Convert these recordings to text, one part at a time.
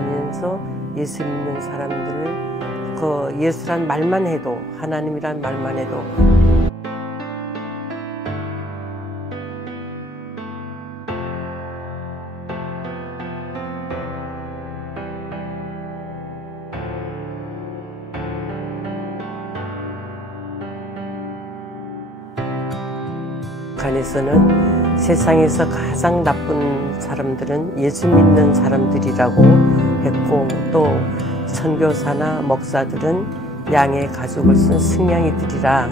가면서 예수 믿는 사람들을 그 예수란 말만 해도, 하나님이란 말만 해도 북한에서는 세상에서 가장 나쁜 사람들은 예수 믿는 사람들이라고 했고, 또 선교사나 목사들은 양의 가죽을 쓴 승냥이들이라.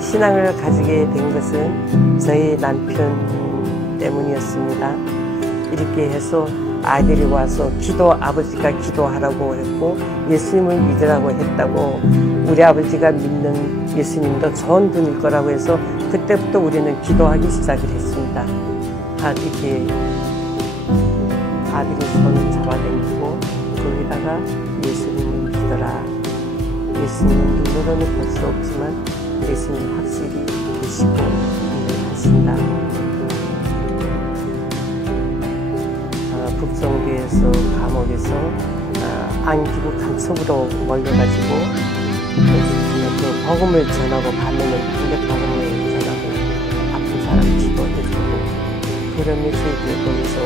신앙을 가지게 된 것은 저희 남편 때문이었습니다. 이렇게 해서 아들이 와서 아버지가 기도하라고 했고 예수님을 믿으라고 했다고, 우리 아버지가 믿는 예수님도 좋은 분일 거라고 해서 그때부터 우리는 기도하기 시작을 했습니다. 이렇게 아들이 손을 잡아당기고 거기다가 예수님을 믿어라. 예수님은 눈으로는 볼 수 없지만 예수님 확실히 계시고 일을 하신다. 북성교에서 감옥에서 안기부 간첩으로 몰려가지고 그 복음을 전하고 밤에는 근데 복음을 전하고 아픈 사람 치료해주고, 그러면서 이제 거기서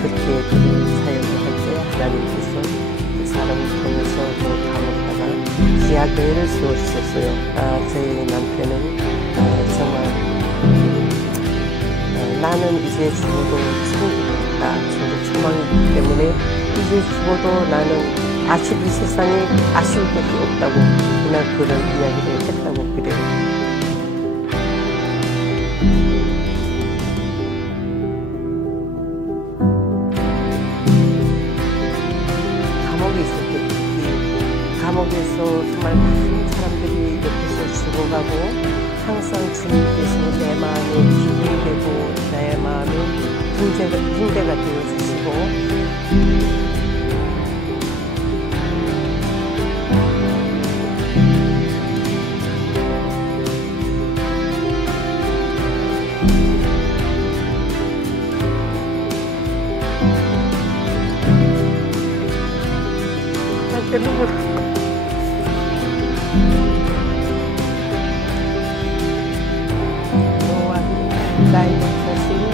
그렇게 사역을 할 때 하나님께서 그 사람을 통해서 그 감옥에다가 지하교회를 세워주셨어요. 저희 남편은 정말 나는 이제 죽어도 천국이 있다, 천국 소망이기 때문에 이제 죽어도 나는 이 세상에 아쉬울 것이 없다고 그냥 그런 이야기를 했다고 그래요. 감옥에 있을 때 특히 감옥에서 정말 많은 사람들이 옆에서 죽어가고 항상 주님께서 내 마음에 기분이 되고 내 마음에 붕대가 되어주시고, 나의 자신이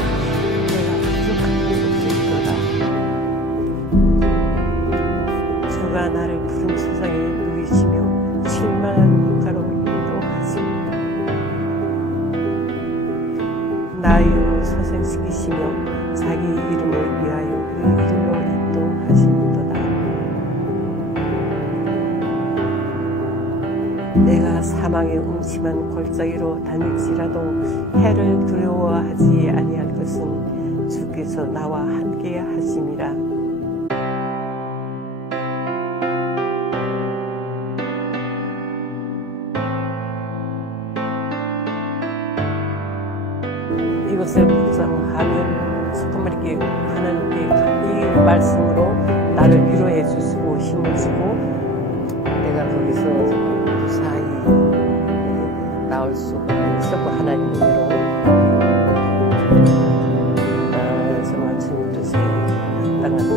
내가 부족한 게 없을 거다. 주가 나를 푸른 세상에 누이시며 쉴만한 물가로 인도하시며 나의 소생시키시며 자기 이름을 위하여 그 길로 인도하시는도다. 내가 사망의 음침한 골짜기로 다닐지라도 해를 두려워하지 아니할 것은 주께서 나와 함께 하심이라. 이것을 묵상하면 조금 이렇게 하나님께 이 말씀으로 나를 위로해 주시고 힘을 주고, 내가 거기서 무사히 나올 수가 있었고 하나님의 위로 정말 주님 뜻에 합당한데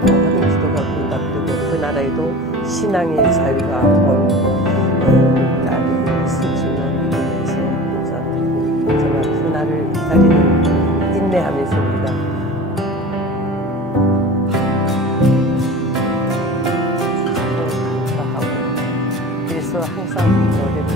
모든 기도가 응답되고 그 나라에도 신앙의 자유가 온 날이 있을 줄로 믿으면서 감사드리고, 정말 그 날을 기다리는 인내하면서 우리가 항상 노래를